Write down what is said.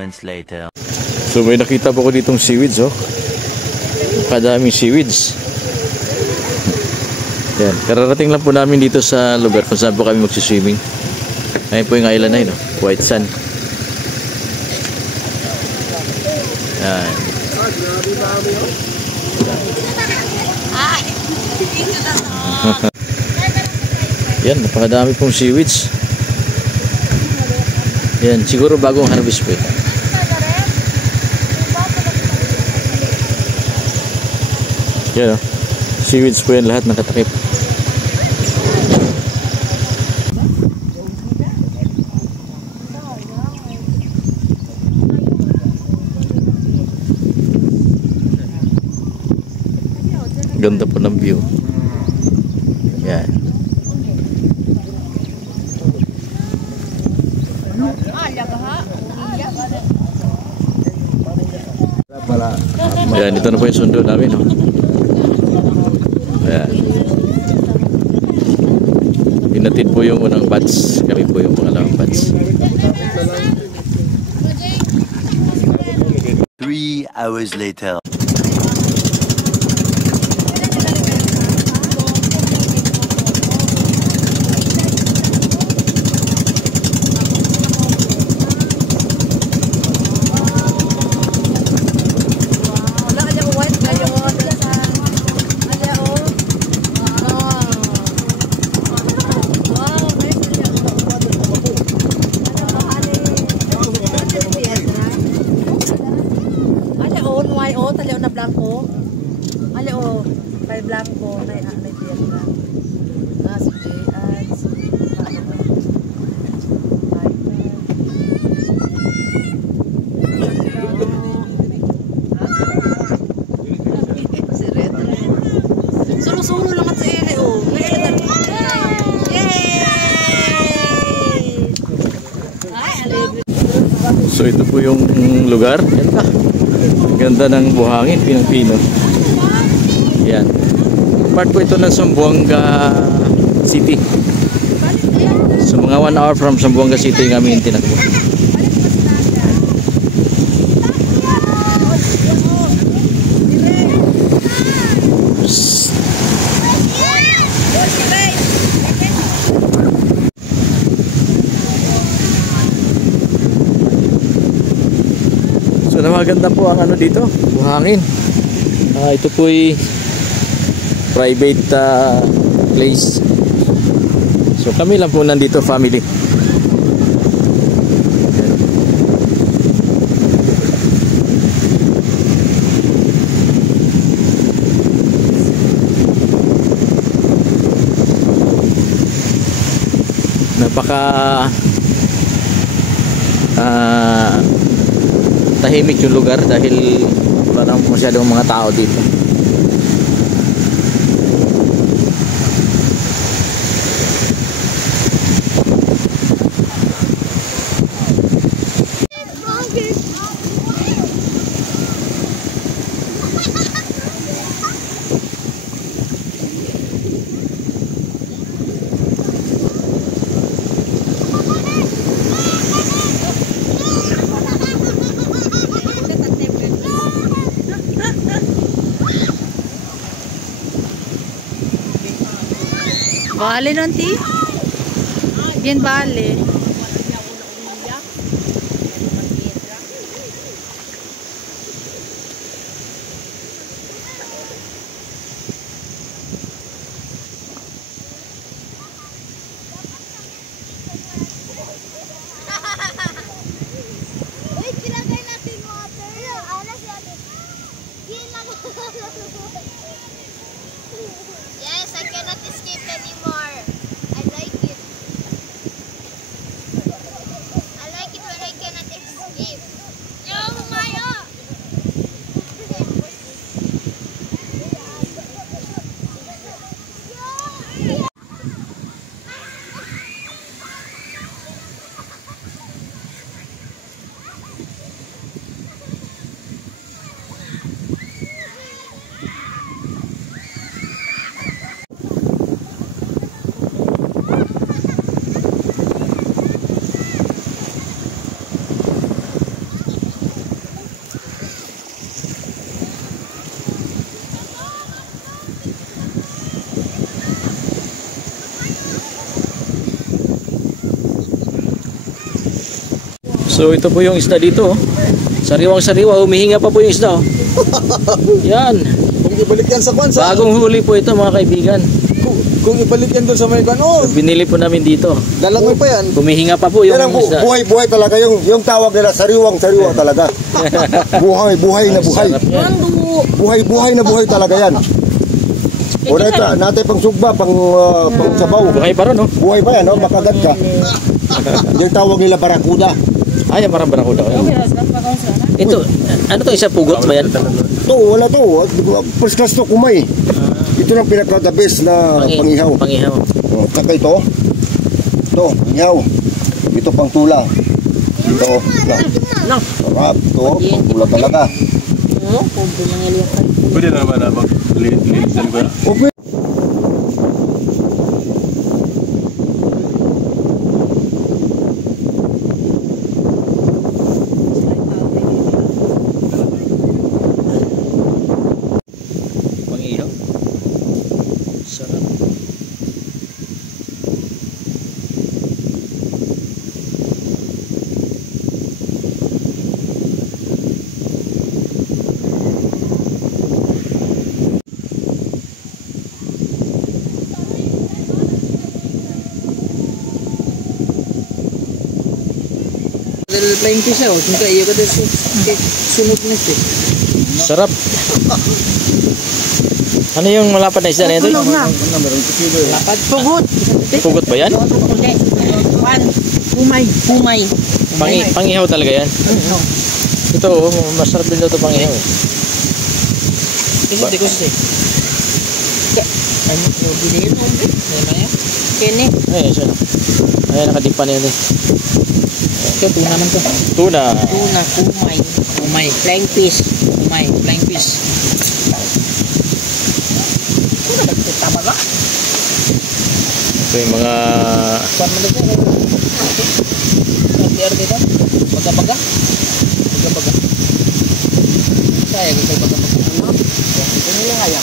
moments later. So may nakita po ko ditong seaweeds, oh. Kadaming seaweeds. Yan, kararating lang po namin dito sa lugar kung saan po kami magsiswimming. Ayun po yung island na yun, oh. White sand. Yan. Yan, napakadami pong seaweeds. Yan, siguro bagong harvest po ito. Yan, oh. Seaweeds po yan lahat nakatakip. Ganda po ng view. Yan. Yan, ito na po yung sundo namin, no? Ayan. Pinatid po yung unang batch. Kami po yung pangalawang batch. 3 hours later. Blanco. Ale o, kay Blanco, kay Piedra. Si Jans. Si Red. Suro-suro lang at sa ere o. So ito po yung lugar. Ganda ng buhangin, pinang-pino. Yan. Part po ito ng Zamboanga City. So mga 1 hour from Zamboanga City yung aming tinakbo. So maganda po ang ano dito, buhangin. Ito po ay private place. So kami lang po nandito, family. Napaka tahimik yung lugar dahil wala nang masyadong mga tao dito. Vale non ti? Bien vale. Yes, I cannot escape anymore. I like it. So ito po yung isda dito. Oh. Sariwang-sariwa, humihinga pa po yung isda. Oh. Yan. Kung ibalik yan sa kwan, sa... Bagong huli po ito mga kaibigan. Kung ibalik yan doon sa may kwan, oh, Binili po namin dito. lalangoy pa yan. Humihinga pa po yung Yan ang isda. buhay-buhay talaga. Yung tawag nila, sariwang-sariwa talaga. Buhay na buhay. Sarap yan. Buhay na buhay talaga yan. O natin pang sugba, pang sabaw. Buhay pa rin, no? Buhay pa yan, no? Makagat ka. Yung tawag nila barakuda. Ay, marang barakuda. Ito, ano to, isa pugot ba yan? To, wala to. First class to, kumay. Ito ang pinaka-the best na pangihaw. Pangihaw. O, saka ito. Ito, pangihaw. Ito pang tula. Ito, sarap. Ito, pang tula talaga. Pwede na naman na mag-lilisan ko na. Okay. Pangihaw. Sarap. Flying fish ako. Siyempre, iyo ka dito. Sunog na ito. Sarap. Ano yung malapad na isda na ito? Lapad. Pugot. Pugot ba yan? Humay. Humay. Pangihaw talaga yan. Ito, oh, masarap din ito pangihaw. Hindi ko siya. Ano ko binili mo? Kini. Ay, siya na. Ay, nakadipa na yan eh. Ito, tuna man to. Tuna. Tuna, kumay. Kumay. Flying fish. Kumay. Flying fish. Tama ba? Ito yung mga... Saan mo dito? Saan dito? Baga-baga? Baga-baga. Saya, baga-baga. Ano? Ito nila kaya.